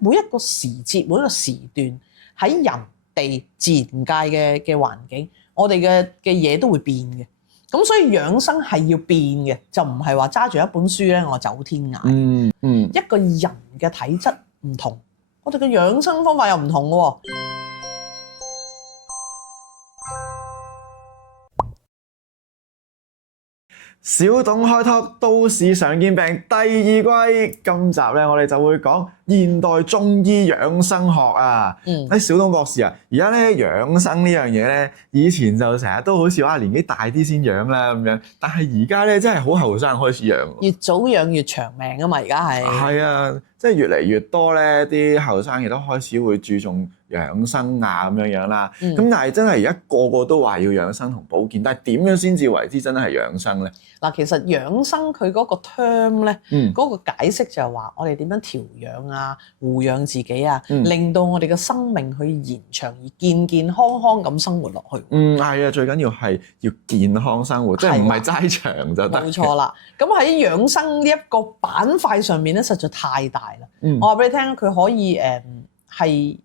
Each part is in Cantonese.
每一個時節、每一個時段喺人地自然界嘅環境，我哋嘅嘢都會變嘅。咁所以養生係要變嘅，就唔係話揸住一本書咧，我走天涯。一個人嘅體質唔同，我哋嘅養生方法又唔同喎。小董開拓都市常見病第二季，今集咧我哋就會講現代中醫養生學啊。小董博士啊，而家咧養生呢樣嘢咧，以前就成日都好似話年紀大啲先養啦咁樣，但係而家咧真係好後生開始養，越早養越長命啊嘛！而家係啊，即係越嚟越多咧啲後生亦都開始會注重養生啊咁樣啦。咁但係真係而家個個都話要養生同保健，但係點樣先至為之真係養生咧？嗱，其實養生佢嗰個 term 咧，嗰個解釋就係話我哋點樣調養啊、護養自己啊，令到我哋嘅生命去延長而健健康康咁生活落去。係啊，最緊要係要健康生活，即係唔係齋長就得。冇錯啦。咁喺養生呢一個板塊上面咧，實在太大啦。我話俾你聽，佢可以係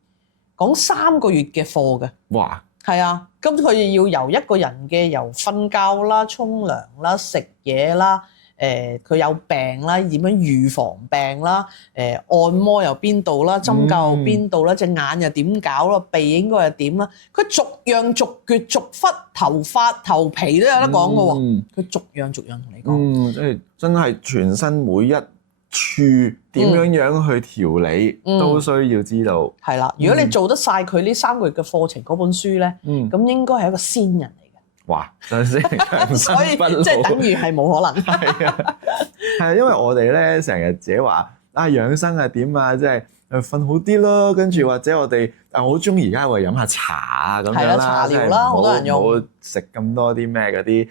講3個月嘅課嘅。哇！係啊，咁佢要由一個人嘅由瞓覺啦、沖涼啦、食嘢啦，佢有病啦，點樣預防病啦，按摩由邊度啦，針灸由邊度啦，隻眼又點搞啦，鼻應該係點啦，佢逐樣逐橛逐忽，頭髮頭皮都有得講嘅喎，佢逐樣逐樣同你講。即係真係全身每一處點樣去調理，都需要知道。係啦，如果你做得晒佢呢3個月嘅課程嗰本書咧，咁應該係一個仙人嚟嘅。哇！真係所以即係等於係冇可能。係因為我哋咧成日自己話養生係點啊，即係瞓好啲咯，跟住或者我哋好中意而家會飲下茶啊咁樣啦，茶療啦，好多人用。冇食咁多啲咩嗰啲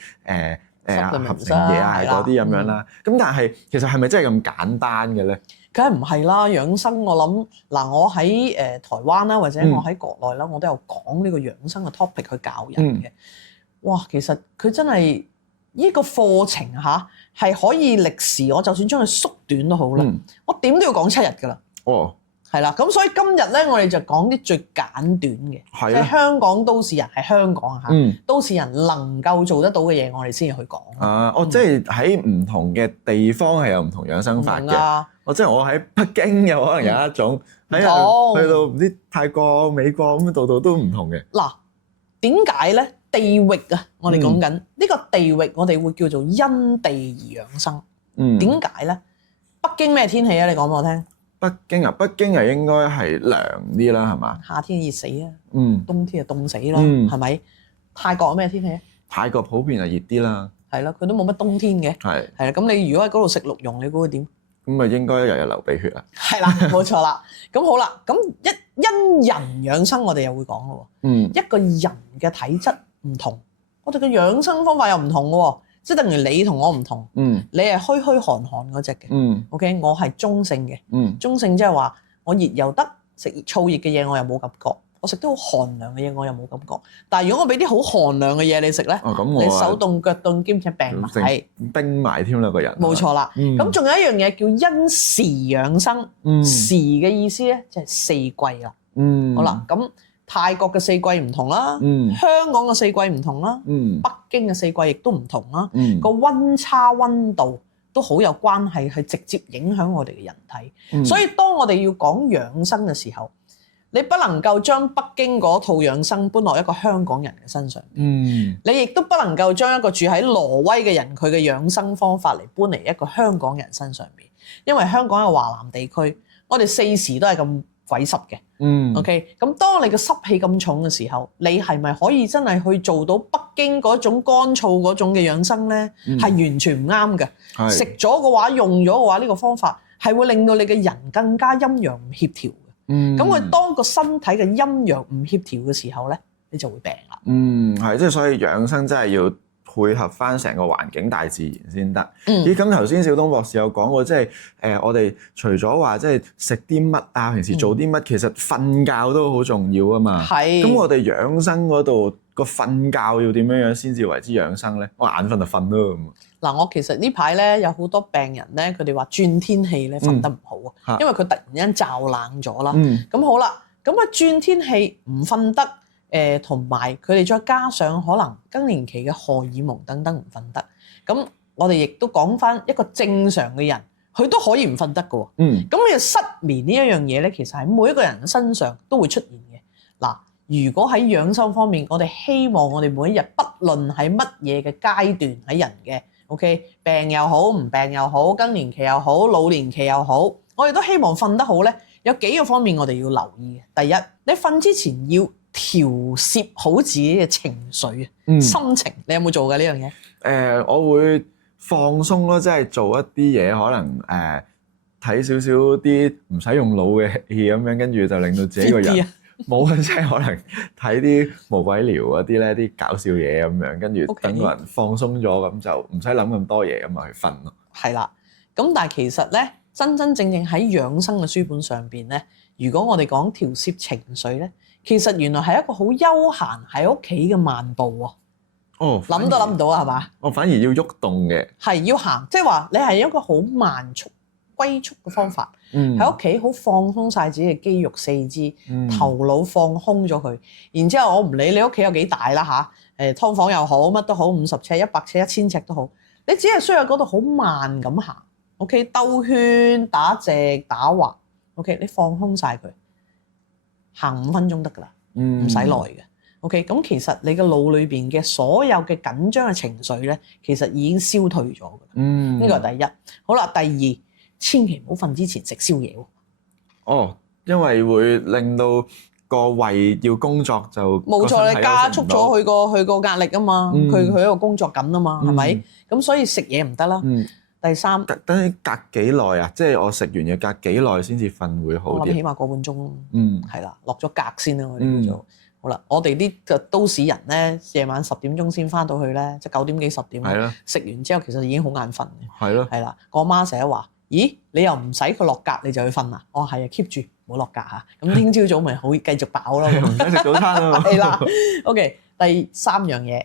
合成嘢啊，係嗰啲咁樣啦。咁但係其實係咪真係咁簡單嘅咧？梗係唔係啦，養生我諗嗱，我喺台灣啦，或者我喺國內啦，我都有講呢個養生嘅 topic 去教人嘅。哇，其實佢真係呢個課程嚇係可以歷時，我就算將佢縮短都好啦，我點都要講7日㗎啦。係啦，咁所以今日咧，我哋就講啲最簡短嘅，即係香港都市人係香港嚇，都市人能夠做得到嘅嘢，我哋先至去講。即係喺唔同嘅地方係有唔同養生法嘅。即係我喺北京有可能有一種，去到唔知泰國、美國咁度都唔同嘅。嗱，點解咧？地域啊，我哋講緊呢個地域，我哋會叫做因地而養生。點解咧？北京咩天氣啊？你講俾我聽。北京應該係涼啲啦，係嘛？夏天熱死啊！冬天就凍死啦，係咪？泰國咩天氣啊？泰國普遍係熱啲啦。係咯，佢都冇乜冬天嘅。係啦，咁你如果喺嗰度食鹿茸，你估會點？咁咪應該日日流鼻血啊！係啦，冇錯啦。咁好啦，咁因人養生，我哋又會講咯。一個人嘅體質唔同，我哋嘅養生方法又唔同嘅喎。即係等於你同我唔同，你係虛虛寒寒嗰隻嘅，OK， 我係中性嘅，中性即係話我熱又得，食燥熱嘅嘢我又冇感覺，我食啲好寒涼嘅嘢我又冇感覺。但係如果我俾啲好寒涼嘅嘢你食咧，你手凍腳凍兼且病埋，冰埋添啦個人。冇錯啦，咁仲有一樣嘢叫因時養生，時嘅意思咧就係四季啦。好啦，咁。泰國嘅四季唔同啦，香港嘅四季唔同啦，北京嘅四季亦都唔同啦，個溫差溫度都好有關係，係直接影響我哋嘅人體。所以當我哋要講養生嘅時候，你不能夠將北京嗰套養生搬落一個香港人嘅身上，你亦都不能夠將一個住喺挪威嘅人佢嘅養生方法嚟搬嚟一個香港人身上邊，因為香港係華南地區，我哋四時都係咁鬼濕嘅。OK， 咁當你嘅濕氣咁重嘅時候，你係咪可以真係去做到北京嗰種乾燥嗰種嘅養生呢？係完全唔啱嘅。食咗嘅話，用咗嘅話，呢個方法係會令到你嘅人更加陰陽唔協調嘅。咁佢當個身體嘅陰陽唔協調嘅時候呢，你就會病啦。係，即係所以養生真係要配合翻成個環境大自然先得。咁頭先小董博士有講過，即係我哋除咗話即係食啲乜啊，平時做啲乜，其實瞓覺都好重要啊嘛。咁我哋養生嗰度個瞓覺要點樣先至為之養生咧？我眼瞓就瞓咯咁。嗱，我其實呢排咧有好多病人咧，佢哋話轉天氣咧瞓得唔好啊，因為佢突然間驟冷咗啦。咁好啦，咁啊轉天氣唔瞓得，同埋佢哋再加上可能更年期嘅荷爾蒙等等唔瞓得。咁我哋亦都講翻一個正常嘅人，佢都可以唔瞓得嘅喎。咁你失眠呢一樣嘢咧，其實喺每一個人身上都會出現嘅。嗱，如果喺養生方面，我哋希望我哋每一日，不論喺乜嘢嘅階段喺人嘅，OK， 病又好，唔病又好，更年期又好，老年期又好，我哋都希望瞓得好咧。有幾個方面我哋要留意嘅。第一，你瞓之前要調節好自己嘅情緒心情。你有冇做嘅呢樣嘢？我會放鬆咯，即係做一啲嘢，可能睇少少啲唔使用腦嘅戲咁樣，跟住就令到自己個人冇啊，即係可能睇啲無鬼聊嗰啲咧，啲搞笑嘢咁樣，跟住等個人放鬆咗，咁就唔使諗咁多嘢，咁啊去瞓咯。係啦，咁但係其實咧，真正喺養生嘅書本上邊咧，如果我哋講調節情緒咧，其實原來係一個好休閒喺屋企嘅漫步喎。諗都諗唔到啊，係嘛？反而要喐動嘅，係要行，即係話你係一個好慢速龜速嘅方法，喺屋企好放鬆晒自己嘅肌肉四肢，頭腦放空咗佢，然之後我唔理你屋企有幾大啦嚇，劏房又好，乜都好，50尺、100尺、1000尺都好，你只係需要嗰度好慢咁行 ，OK， 兜圈、打直、打橫 ，OK， 你放空晒佢，行5分鐘得㗎啦，唔使耐嘅。OK， 咁其實你嘅腦裏邊嘅所有嘅緊張嘅情緒咧，其實已經消退咗㗎啦。呢個係第一。好啦，第二，千祈唔好瞓之前食宵夜喎。因為會令到個胃要工作就冇錯，你加速咗佢個壓力啊嘛，佢一個工作緊啊嘛，係咪？咁所以食嘢唔得啦。第三，等你隔幾耐啊？即係我食完嘢隔幾耐先至瞓會好啲？我諗起碼個半鐘。係啦，落咗格先啦，我哋叫做。好啦，我哋啲都市人咧，夜晚10點鐘先翻到去咧，即係9點幾10點啦。食完之後其實已經好眼瞓嘅。係啦，我媽成日話：咦，你又唔使佢落格你就去瞓啦？我話係啊，keep 住唔好落格嚇。咁聽朝早咪好繼續飽咯。唔使食早餐啊。係啦。OK， 第三樣嘢，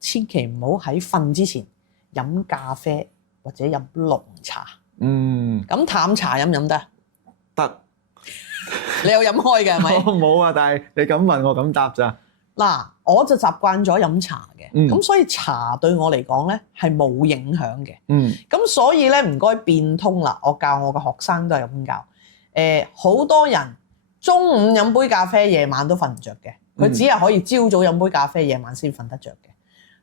千祈唔好喺瞓之前飲咖啡或者飲濃茶。咁淡茶飲唔飲得？得。你有飲開嘅係咪？我冇啊，但係你咁問我咁答咋？嗱，我就習慣咗飲茶嘅，咁所以茶對我嚟講咧係冇影響嘅。咁所以咧唔該變通啦，我教我嘅學生都係咁教。好多人中午飲杯咖啡，夜晚都瞓唔着嘅，佢只係可以朝早飲杯咖啡，夜晚先瞓得着嘅。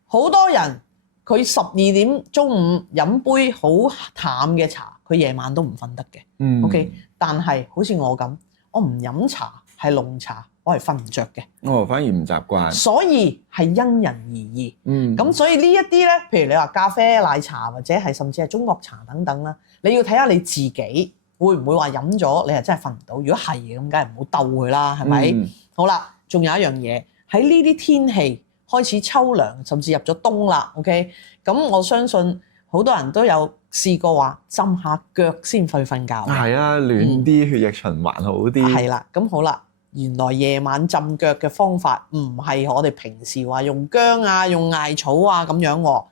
好多人佢12點中午飲杯好淡嘅茶，佢夜晚都唔瞓得嘅。OK， 但係好似我咁。我唔飲茶，係濃茶，我係瞓唔着嘅。反而唔習慣。所以係因人而異。咁所以呢一啲咧，譬如你話咖啡、奶茶或者係甚至係中國茶等等啦，你要睇下你自己會唔會話飲咗你係真係瞓唔到。如果係嘅，咁梗係唔好鬥佢啦，係咪？好啦，仲有一樣嘢，喺呢啲天氣開始秋涼，甚至入咗冬啦。OK， 咁我相信好多人都有試過話浸下腳先去瞓覺。係啊，暖啲，血液循環好啲。係啦，咁好啦，原來夜晚浸腳嘅方法唔係我哋平時話用薑啊、用艾草啊咁樣喎，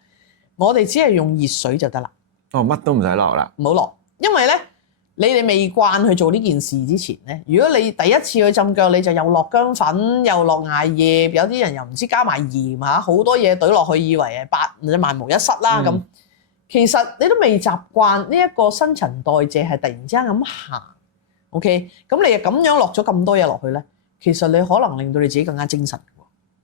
我哋只係用熱水就得啦。乜都唔使落啦。唔好落，因為咧你哋未慣去做呢件事之前咧，如果你第一次去浸腳，你就又落薑粉，又落艾葉，有啲人又唔知加埋鹽嚇，好多嘢懟落去，以為係萬無一失啦咁。其實你都未習慣呢一個新陳代謝係突然之間咁行 ，OK？ 咁你又咁樣落咗咁多嘢落去咧，其實你可能令到你自己更加精神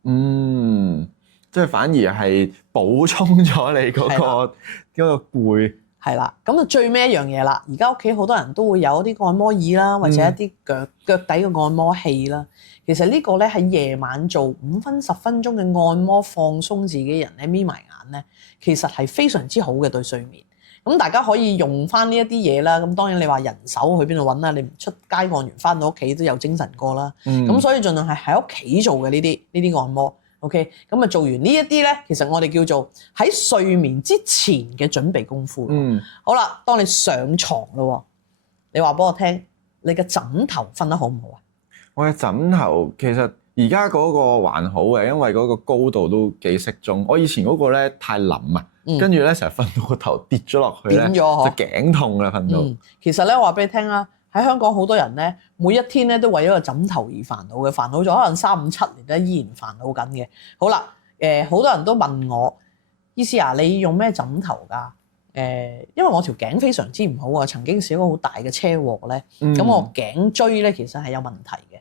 喎。即係反而係補充咗你嗰個攰。係啦，咁就最尾一樣嘢啦。而家屋企好多人都會有一啲按摩椅啦，或者一啲腳底嘅按摩器啦。其實呢個咧喺夜晚做5分10分鐘嘅按摩，放鬆自己人咧，眯埋眼咧，其實係非常之好嘅對睡眠。咁大家可以用翻呢一啲嘢啦。咁當然你話人手去邊度揾啦？你唔出街按完翻到屋企都有精神過啦。咁所以盡量係喺屋企做嘅呢啲按摩。OK， 咁啊做完呢一啲咧，其實我哋叫做喺睡眠之前嘅準備功夫。好啦，當你上床咯，你話俾我聽，你嘅枕頭瞓得好唔好啊？我嘅枕頭其實而家嗰個還好嘅，因為嗰個高度都幾適中。我以前嗰個咧太冧啊，跟住咧成日瞓到個頭跌咗落去咧，就頸痛啦瞓到。其實咧，我話俾你聽啦，喺香港好多人咧，每一天咧都為咗個枕頭而煩惱嘅，煩惱咗可能3、5、7年咧，依然煩惱緊嘅。好啦，好多人都問我，醫師啊，你用咩枕頭㗎？因為我條頸非常之唔好啊，曾經試過好大嘅車禍咧，咁我頸椎咧其實係有問題嘅。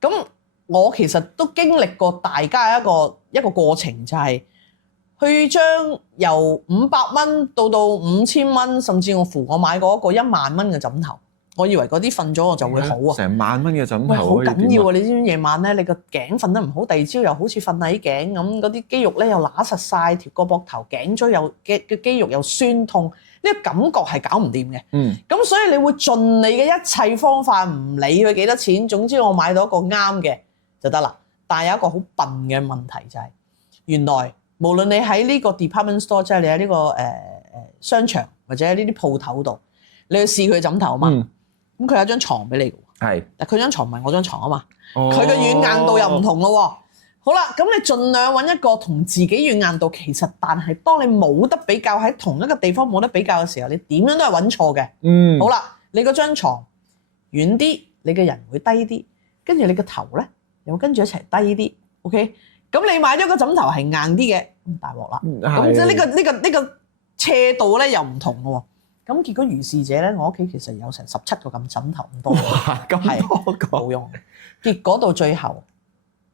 咁我其實都經歷過大家一個過程，就係去將由500蚊到5000蚊，甚至我買過一個1萬蚊嘅枕頭。我以為嗰啲瞓咗我就會好啊，成萬蚊嘅枕頭，好緊要啊！你知唔知夜晚咧，你個頸瞓得唔好，第二朝又好似瞓喺頸咁，嗰啲肌肉咧又揦實晒，條個膊頭、頸椎又嘅肌肉又酸痛，呢個感覺係搞唔掂嘅。咁所以你會盡你嘅一切方法，唔理佢幾多錢，總之我買到一個啱嘅就得啦。但係有一個好笨嘅問題就係，原來無論你喺呢個 department store，即係你喺呢個商場或者喺呢啲鋪頭度，你去試佢枕頭啊嘛。咁佢有張床俾你嘅喎，但佢張床唔係我張床啊嘛，佢嘅軟硬度又唔同咯喎。好啦，咁你盡量揾一個同自己軟硬度其實，但係當你冇得比較，喺同一個地方冇得比較嘅時候，你點樣都係揾錯嘅。好啦，你嗰張床軟啲，你嘅人會低啲，跟住你個頭咧又跟住一齊低啲。OK，咁你買咗個枕頭係硬啲嘅，咁大鑊啦。咁即係呢個斜度咧又唔同嘅喎。咁結果如是者咧，我屋企其實有成17個咁枕頭咁多，咁多個冇用。結果到最後，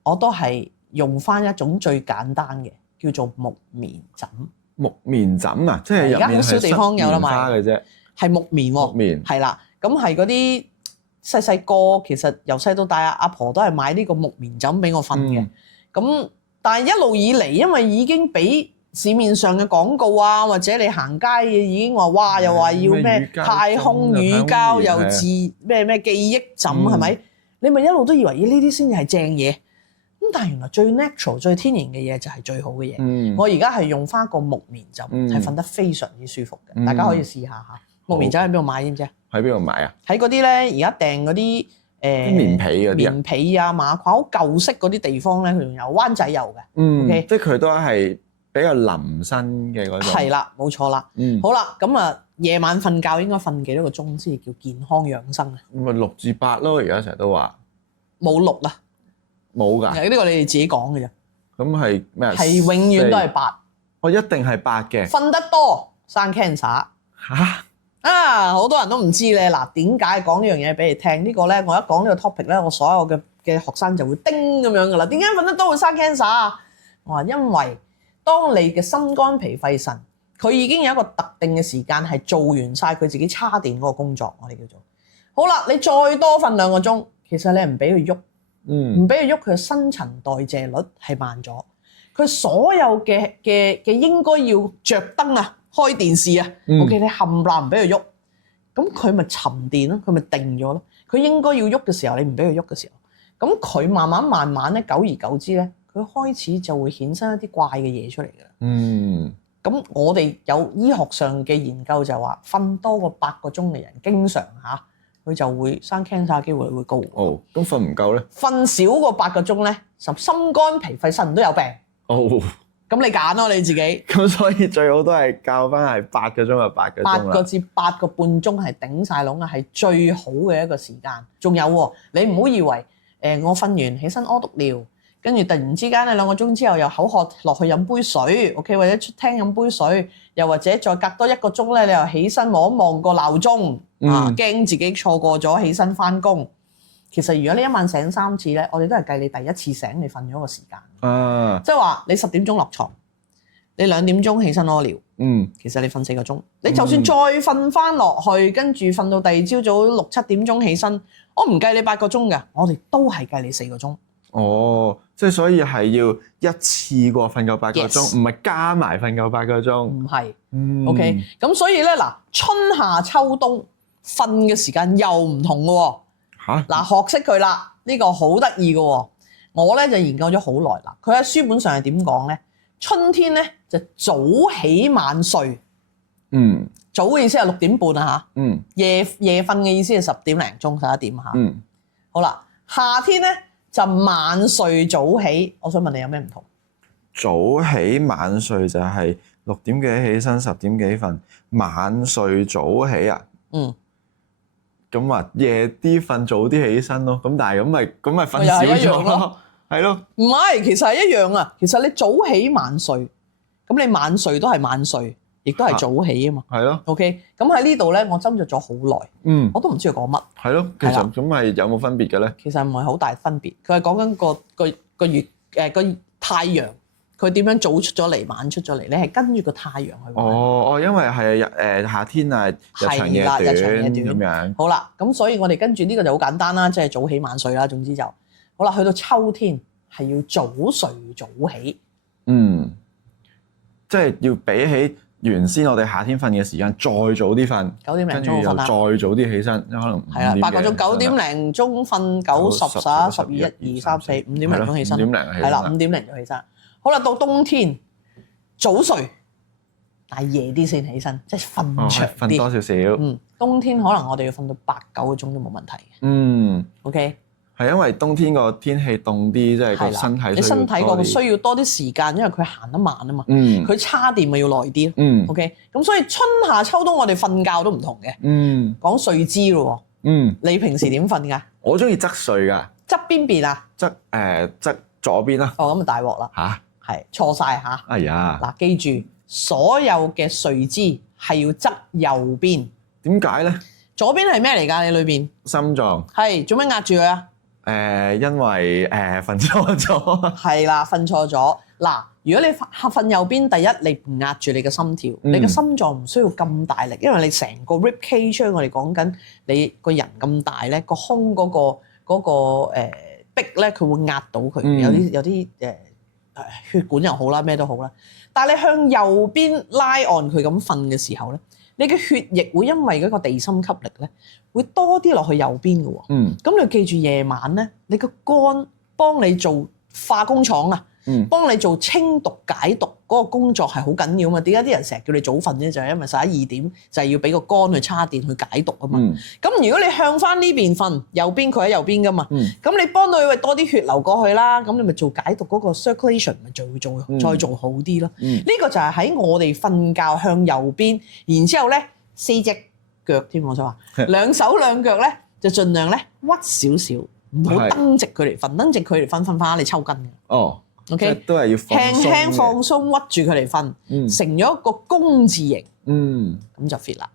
我都係用翻一種最簡單嘅，叫做木棉枕。木棉枕啊，即係入面係棉花嘅啫，係木棉喎。木棉係啦，咁係嗰啲細個，其實由細到大阿婆都係買呢個木棉枕俾我瞓嘅。咁但係一路以嚟，因為已經俾市面上嘅廣告啊，或者你行街嘅已經話哇，又話要咩太空乳膠，又治咩記憶枕係咪？你咪一路都以為呢啲先至係正嘢。咁但係原來最 natural 最天然嘅嘢就係最好嘅嘢。我而家係用翻個木棉枕，係瞓得非常之舒服嘅。大家可以試下嚇。木棉枕喺邊度買知唔知啊？喺邊度買啊？喺嗰啲咧，而家訂嗰啲棉被嗰啲棉被啊、馬褂好舊式嗰啲地方咧，佢仲有灣仔有嘅。OK，即係佢都係比較腍身嘅嗰種。係啦，冇錯啦。好啦，咁啊，夜晚瞓覺應該瞓幾多個鐘先至叫健康養生啊？咪6至8咯，而家成日都話冇6啦，冇㗎。呢個你哋自己講嘅啫。咁係咩？係永遠都係8。我一定係8嘅。瞓得多生 cancer 嚇啊！好多人都唔知咧。嗱，點解講呢樣嘢俾你聽？呢個咧，我一講呢個 topic 咧，我所有嘅學生就會叮咁樣㗎啦。點解瞓得多會生 cancer 啊？我話因為當你嘅心肝脾肺腎，佢已經有一個特定嘅時間係做完晒佢自己叉電嗰個工作，我哋叫做好啦。你再多瞓2個鐘，其實你唔俾佢喐，唔俾佢喐，佢嘅新陳代謝率係慢咗，佢所有嘅應該要着燈啊、開電視啊，OK，你冚唪唥唔俾佢喐，咁佢咪沉電咯，佢咪定咗咯。佢應該要喐嘅時候，你唔俾佢喐嘅時候，咁佢慢慢咧，久而久之咧，佢開始就會衍生一啲怪嘅嘢出嚟㗎。咁我哋有醫學上嘅研究就話，瞓多過8個鐘嘅人，經常佢就會生 cancer 機會會高。哦，咁瞓唔夠咧？瞓少過8個鐘咧，心肝脾肺腎都有病。哦，咁你揀咯你自己。咁所以最好都係教翻係8個鐘就8個鐘啦。8個至8個半鐘係頂晒籠啊，係最好嘅一個時間。仲有喎，你唔好以為我瞓完起身屙督尿，跟住突然之間你2個鐘之後又口渴落去飲杯水 ，OK， 或者出廳飲杯水，又或者再隔多1個鐘咧，你又起身望一望個鬧鐘，驚自己錯過咗起身翻工。其實如果你一晚醒3次咧，我哋都係計你第一次醒你瞓咗個時間。即係話你10點鐘落床，你2點鐘起身屙尿，其實你瞓4個鐘。你就算再瞓翻落去，跟住瞓到第二朝早6、7點鐘起身，我唔計你8個鐘㗎，我哋都係計你4個鐘。哦，即係所以係要一次過瞓夠8個鐘，唔係加埋瞓夠8個鐘。唔係，OK。咁所以咧嗱，春夏秋冬瞓嘅時間又唔同嘅喎。嗱，學識佢啦，呢個好得意嘅喎。我咧就研究咗好耐啦。佢喺書本上係點講咧？春天咧就早起晚睡。早嘅意思係6點半啊嚇。夜瞓嘅意思係10點零鐘11點嚇。好啦，夏天咧就晚睡早起。我想問你有咩唔同？早起晚睡就係6點幾起身，10點幾瞓。晚睡早起啊？咁啊，夜啲瞓，早啲起身咯。咁但係咁咪瞓少咗咯，係咯？唔係，其實係一樣啊。其實你早起晚睡，咁你晚睡都係晚睡，亦都係早起啊嘛。係咯。OK，咁喺呢度咧，我斟酌咗好耐。我都唔知佢講乜。係咯，其實咁係有冇分別嘅咧？其實唔係好大分別，佢係講緊個月個太陽，佢點樣早出咗嚟，晚出咗嚟，你係跟住個太陽去玩。因為係夏天啊，日長夜短咁樣。好啦，咁所以我哋跟住呢個就好簡單啦，即係早起晚睡啦。總之就好啦，去到秋天係要早睡早起。即係要比起原先我哋夏天瞓嘅時間再早啲瞓，9點零鐘瞓啦，再早啲起身，可能係啦，8個鐘，9點零鐘瞓，9、10、11、12、1、2、3、4、5點零鐘起身，係啦，5點零就起身。好啦，到冬天早睡，但係夜啲先起身，即係瞓長啲，瞓多少少。冬天可能我哋要瞓到8、9個鐘都冇問題嘅。OK。係因為冬天個天氣凍啲，即係個身體你身體個需要多啲時間，因為佢行得慢啊嘛。佢叉電咪要耐啲咯。OK，咁所以春夏秋冬我哋瞓覺都唔同嘅。講睡姿咯。你平時點瞓㗎？我中意側睡㗎。側邊啊？側左邊啦。咁就大鑊啦。嚇？係錯晒嚇。哎呀！嗱，記住所有嘅睡姿係要側右邊。點解咧？左邊係咩嚟㗎？你裏邊？心臟。係做咩壓住佢啊？因為瞓錯咗。係啦，瞓錯咗。嗱，如果你瞓右邊，第一你唔壓住你嘅心跳，你嘅心臟唔需要咁大力，因為你成個 rib cage 我哋講緊你個人咁大咧，個胸嗰個壁咧，佢會壓到佢，有啲血管又好啦，咩都好啦。但係你向右邊拉按佢咁瞓嘅時候咧，你嘅血液會因為嗰個地心吸力咧，會多啲落去右邊嘅喎。咁你記住夜晚咧，你個肝幫你做化工廠啊，幫你做清毒解毒嗰個工作係好緊要啊嘛。點解啲人成日叫你早瞓咧？就係因為11、2點就係要俾個肝去叉電去解毒啊嘛。咁如果你向翻呢邊瞓，右邊佢喺右邊噶嘛，咁你幫到佢多啲血流過去啦，咁你咪做解毒嗰個 circulation 咪就會再做好啲咯。呢個就係喺我哋瞓覺向右邊，然之後咧4隻腳添，我想話兩手兩腳咧就盡量咧屈少少，唔好蹬直佢嚟瞓，蹬直佢嚟瞓翻你抽筋嘅。OK， 都係要輕輕放鬆屈住佢嚟瞓，成咗一個弓字形，咁就 fit 啦。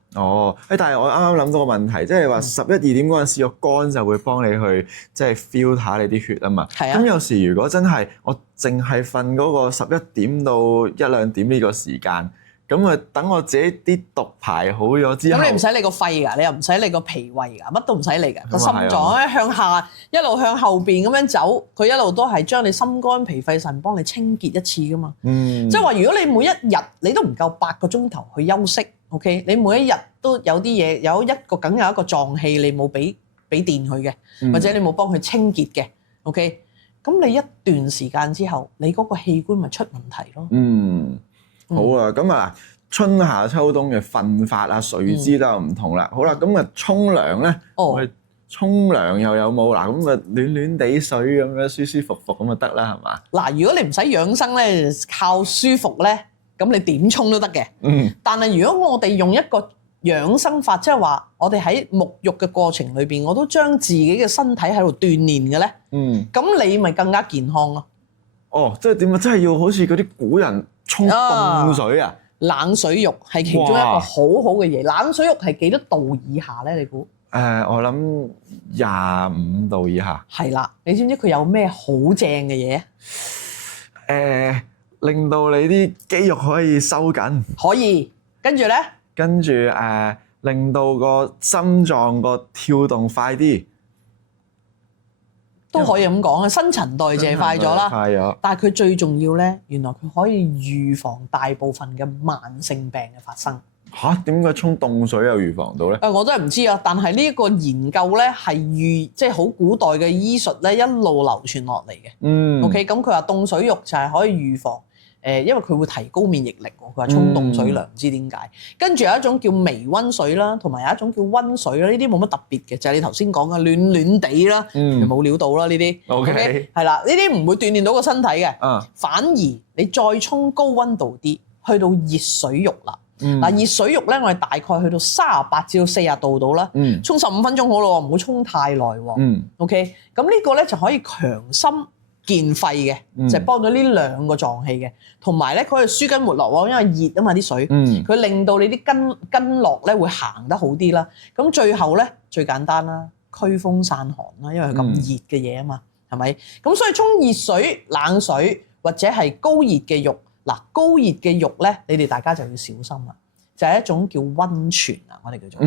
但係我啱啱諗到個問題，即係話11、2點嗰陣時，個肝就會幫你去即係 filter 你啲血啊嘛。咁有時如果真係我淨係瞓嗰個11點到1、2點呢個時間。咁啊，等我自己啲毒排好咗之後，咁你唔使理個肺㗎，你又唔使理個脾胃㗎，乜都唔使理㗎。個心臟咧向下一路向後邊咁樣走，佢一路都係將你心肝脾肺腎幫你清潔一次㗎嘛。即係話如果你每一日你都唔夠8個鐘頭去休息 ，OK， 你每一日都有啲嘢，有一個梗有一個臟器你冇俾電佢嘅，或者你冇幫佢清潔嘅 ，OK， 咁你一段時間之後，你嗰個器官咪出問題咯。好啊，咁啊，春夏秋冬嘅瞓法啊、睡姿都有唔同啦。好啦，咁啊，沖涼咧，沖涼又有冇嗱？咁啊，暖暖地水咁樣舒舒服服咁就得啦，係嘛？嗱，如果你唔使養生咧，靠舒服咧，咁你點沖都得嘅。但係如果我哋用一個養生法，即係話我哋喺沐浴嘅過程裏邊，我都將自己嘅身體喺度鍛鍊嘅咧。咁你咪更加健康咯。即係點啊？真係要好似嗰啲古人沖凍水啊？冷水浴係其中一個好好嘅嘢。冷水浴係幾多度以下咧？你估？我諗25度以下。係啦，你知唔知佢有咩好正嘅嘢？令到你啲肌肉可以收緊。可以。跟住咧？跟住令到個心臟個跳動快啲。都可以咁講啊，新陳代謝快咗啦。快咗。但係佢最重要咧，原來佢可以預防大部分嘅慢性病嘅發生。點解沖凍水又預防到咧？我真係唔知啊。但係呢一個研究咧係即係好古代嘅醫術咧一路流傳落嚟嘅。OK，咁佢話凍水浴就係可以預防因為佢會提高免疫力喎。佢話沖凍水涼，唔知點解。跟住有一種叫微溫水啦，同埋有一種叫溫水啦。呢啲冇乜特別嘅，就係你頭先講嘅暖暖地啦，冇料到啦呢啲。OK， 係啦，呢啲唔會鍛鍊到個身體嘅，反而你再沖高溫度啲，去到熱水浴啦。嗱，熱水浴咧，我哋大概去到38至到40度到啦，沖15分鐘好咯，唔好沖太耐喎。OK， 咁呢個咧就可以強心健肺嘅，就係幫到呢兩個臟器嘅，同埋咧佢可以舒筋活絡喎，因為熱啊嘛啲水，佢令到你啲筋絡咧會行得好啲啦。咁最後咧最簡單啦，驅風散寒啦，因為佢咁熱嘅嘢啊嘛，係咪？咁所以沖熱水、冷水或者係高熱嘅浴。嗱，高熱嘅浴咧，你哋大家就要小心啦，就係一種叫溫泉啊，我哋叫做。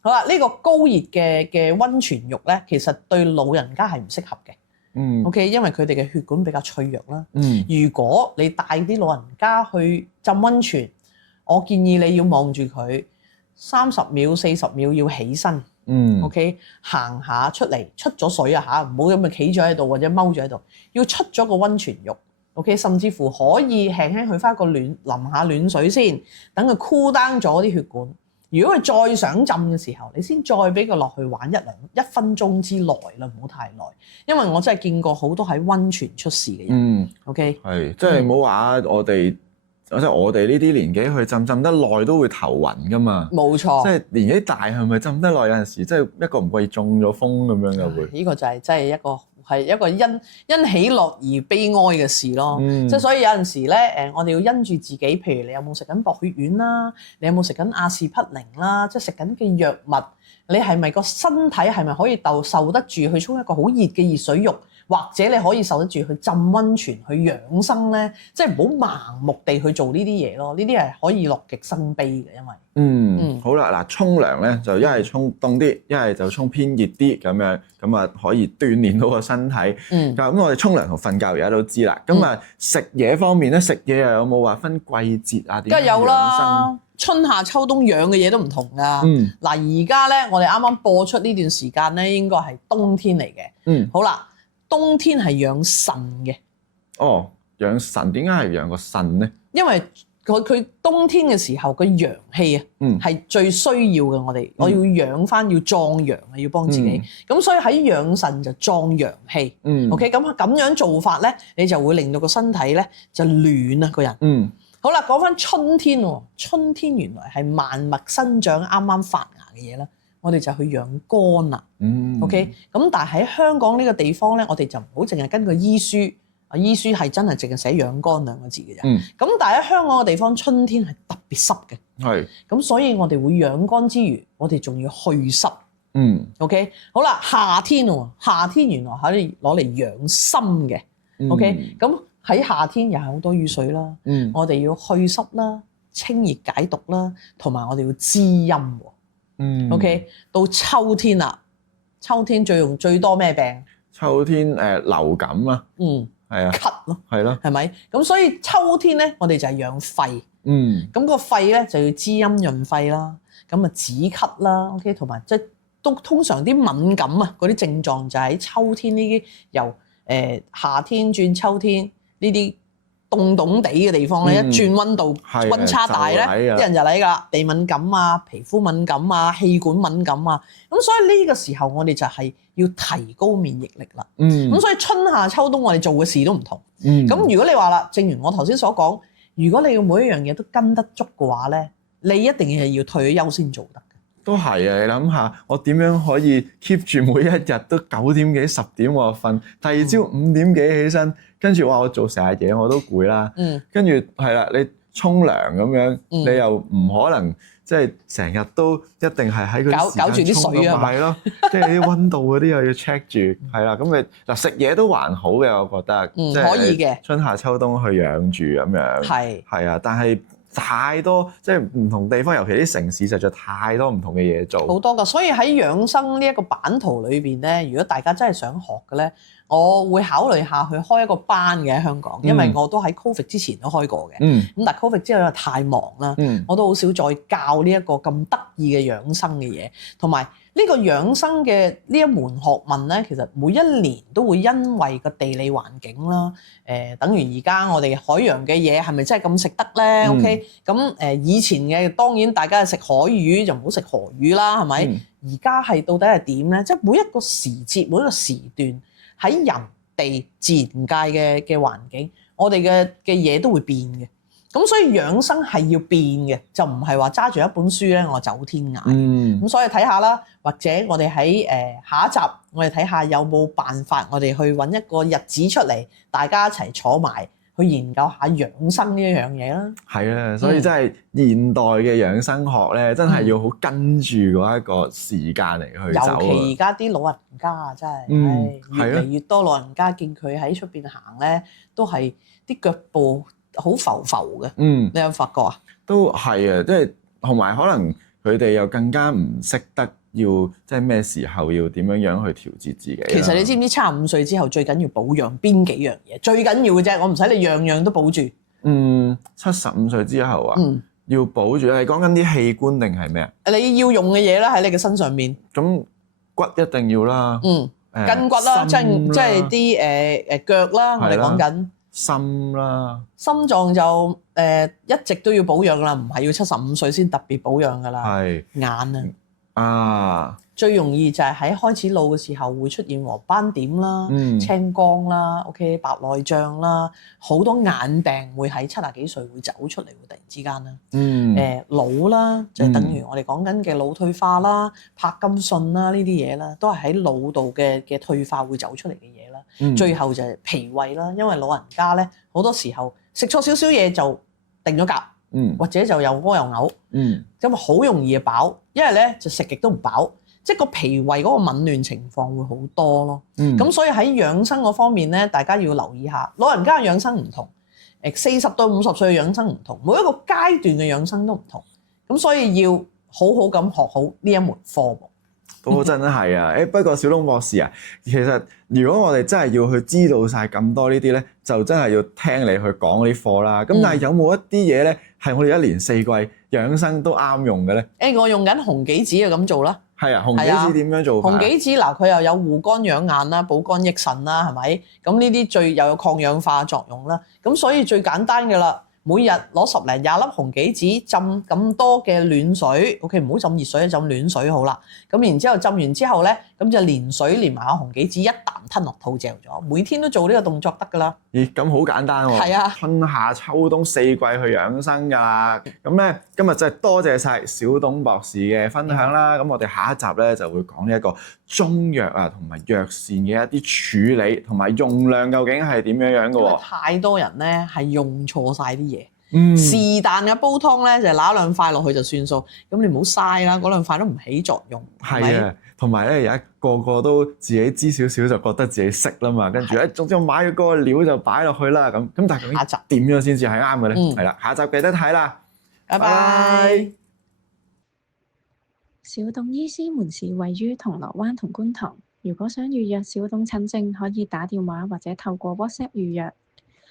好啦，呢個高熱嘅溫泉浴咧，其實對老人家係唔適合嘅。OK， 因為佢哋嘅血管比較脆弱啦。如果你帶啲老人家去浸溫泉，我建議你要望住佢30秒、40秒要起身。OK， 行下出嚟，出咗水啊嚇，唔好咁咪企咗喺度或者踎咗喺度，要出咗個溫泉浴。OK， 甚至乎可以輕輕去翻個淋下暖水先，等佢 cool down 咗啲血管。如果佢再想浸嘅時候，你先再俾佢落去玩1分鐘之內啦，唔好太耐。因為我真係見過好多喺溫泉出事嘅人。OK， 係即係唔好話我哋即係我哋呢啲年紀去浸得耐都會頭暈噶嘛。冇錯，即係年紀大係咪浸得耐有陣時即係一個唔覺意中咗風咁樣嘅會。呢個就係真係一個因喜樂而悲哀嘅事咯，即係所以有陣時咧，我哋要因住自己，譬如你有冇食緊薄血丸啦，你有冇食緊阿士匹靈啦，即係食緊嘅藥物，你係咪個身體係咪可以受得住去沖一個好熱嘅熱水浴，或者你可以受得住去浸溫泉去養生咧？即係唔好盲目地去做呢啲嘢咯，呢啲係可以樂極生悲嘅，因為好啦，嗱，沖涼咧就一係沖凍啲，一係就沖偏熱啲咁樣，咁啊可以鍛鍊到個身體。咁我哋沖涼同瞓覺而家都知啦。咁啊食嘢方面咧，食嘢又有冇話分季節啊？點樣養生？梗係有啦，春夏秋冬養嘅嘢都唔同噶。嗱，而家咧我哋啱啱播出呢段時間咧，應該係冬天嚟嘅。好啦，冬天係養腎嘅。哦，養腎，點解係養個腎咧？因為佢冬天嘅時候，個陽氣啊係最需要嘅。我要養翻，要壯陽啊，要幫自己。咁所以喺養腎就壯陽氣。OK， 咁樣做法咧，你就會令到個身體咧就暖啊個人。好啦，講翻春天喎，春天原來係萬物生長啱啱發芽嘅嘢啦，我哋就去養肝啦。OK， 咁但係喺香港呢個地方咧，我哋就唔好淨係跟個醫書。醫書係真係淨係寫養肝兩個字嘅啫。咁但係喺香港嘅地方，春天係特別濕嘅。咁所以我哋會養肝之餘，我哋仲要去濕。OK， 好啦，夏天喎，夏天原來可以攞嚟養心嘅。OK， 咁喺夏天又係好多雨水啦。我哋要去濕啦、清熱解毒啦，同埋我哋要滋陰。OK， 到秋天啦，秋天最多咩病？秋天流感啊。係啊，咳咯，係咯，係咪？咁所以秋天咧，我哋就係養肺。咁個肺咧就要滋陰潤肺啦，咁啊止咳啦。OK， 同埋即係都通常啲敏感啊嗰啲症狀就喺秋天呢啲由夏天轉秋天呢啲凍凍地嘅地方咧，一轉溫度溫差大咧，啲人就嚟㗎，地敏感啊、皮膚敏感啊、氣管敏感啊。咁所以呢個時候我哋就係要提高免疫力啦。咁所以春夏秋冬我哋做嘅事都唔同。咁如果你話啦，正如我頭先所講，如果你要每一樣嘢都跟得足嘅話咧，你一定係要退咗休先做得。都係啊！你諗下，我點樣可以 keep 住每一日都9點幾10點我瞓，第二朝5點幾起身，跟住話我做成日嘢我都攰啦。跟住係啦，你沖涼咁樣，你又唔可能即係成日都一定係喺佢搞住啲水啊，係咯，即係啲溫度嗰啲又要 check 住，係啦。咁你嗱食嘢都還好嘅，我覺得，即係可以嘅，春夏秋冬去養住咁樣，係啊，但係。太多即係唔同地方，尤其啲城市實在太多唔同嘅嘢做。好多㗎，所以喺養生呢一個版圖裏邊咧，如果大家真係想學嘅咧，我會考慮下去開一個班嘅喺香港，因為我都喺 Covid 之前都開過嘅。咁但係 Covid 之後因為太忙啦，我都好少再教呢一個咁得意嘅養生嘅嘢，同埋呢個養生嘅呢一門學問咧，其實每一年都會因為個地理環境啦，等於而家我哋海洋嘅嘢係咪真係咁食得咧？OK，咁以前嘅當然大家係食海魚就唔好食河魚啦，係咪？而家係到底係點咧？即係每一個時節、每一個時段喺人地自然界嘅環境，我哋嘅嘢都會變嘅。咁所以養生係要變嘅，就唔係話揸住一本書咧，我走天涯。咁所以睇下啦，或者我哋喺下一集，我哋睇下有冇辦法，我哋去揾一個日子出嚟，大家一齊坐埋去研究下養生呢一樣嘢啦。係啊，所以真係現代嘅養生學咧，真係要好跟住嗰一個時間嚟去走。尤其而家啲老人家啊，真係，越嚟越多老人家見佢喺出邊行咧，都係啲腳步好浮浮嘅，你有冇發覺啊？都係啊，即係同埋可能佢哋又更加唔識得要即係咩時候要點樣樣去調節自己。其實你知唔知75歲之後最緊要保養邊幾樣嘢？最緊要嘅啫，我唔使你樣樣都保住。75歲之後啊，要保住，係講緊啲器官定係咩啊？你要用嘅嘢啦，喺你嘅身上面。咁骨一定要啦，筋骨啦，即係啲腳啦，我哋講緊。心啦，心臟就一直都要保養啦，唔係要75歲先特別保養噶啦。係眼啊，最容易就係喺開始老嘅時候會出現黃斑點啦、青光啦、OK 白內障啦，好多眼病會喺70幾歲會走出嚟，會突然之間啦。腦啦，就係等於我哋講緊嘅腦退化啦、柏金遜啦呢啲嘢啦，都係喺腦度嘅退化會走出嚟嘅嘢啦。最後就係脾胃啦，因為老人家咧好多時候食錯少少嘢就定咗格，或者就又屙又嘔，咁好容易飽，因為咧就食極都唔飽，即係個脾胃嗰個紊亂情況會好多咯。咁所以喺養生嗰方面咧，大家要留意下，老人家嘅養生唔同，40到50歲嘅養生唔同，每一個階段嘅養生都唔同，咁所以要好好咁學好呢一門科目。都真係啊！不過小東博士啊，其實如果我哋真係要去知道晒咁多呢啲咧，就真係要聽你去講啲課啦。咁但係有冇一啲嘢咧，係我哋一年四季養生都啱用嘅咧？我用緊紅杞子就咁做啦。係啊，紅杞子點樣做法？紅杞子嗱，佢又有護肝養眼啦、補肝益腎啦，係咪？咁呢啲又有抗氧化作用啦。咁所以最簡單嘅啦。每日攞10零20粒紅杞子浸咁多嘅暖水 ，OK 唔好浸熱水，浸暖水好啦。咁然之後浸完之後咧，咁就連水連埋個紅杞子一啖吞落肚嚼咗，每天都做呢個動作得㗎啦。咦，咁好簡單喎！係啊，春夏秋冬4季去養生㗎啦。咁咧今日真係多謝晒小董博士嘅分享啦。咁我哋下一集咧就會講呢一個中藥啊同埋藥膳嘅一啲處理同埋用量究竟係點樣樣㗎喎？因為太多人咧係用錯晒啲嘢。是但嘅煲湯咧，就揦兩塊落去就算數，咁你唔好嘥啦，嗰兩塊都唔起作用。係啊，同埋咧，而家個個都自己知少少就覺得自己識啦嘛，跟住總之我買咗嗰個料就擺落去啦，咁但係下集點樣先至係啱嘅咧？係啦，下集記得睇啦，拜拜。小董醫師門市位於銅鑼灣同觀塘，如果想預約小董診症，可以打電話或者透過 WhatsApp 預約。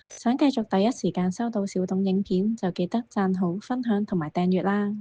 想繼續第一時間收到小董影片，就記得讚好、分享同埋訂閱啦！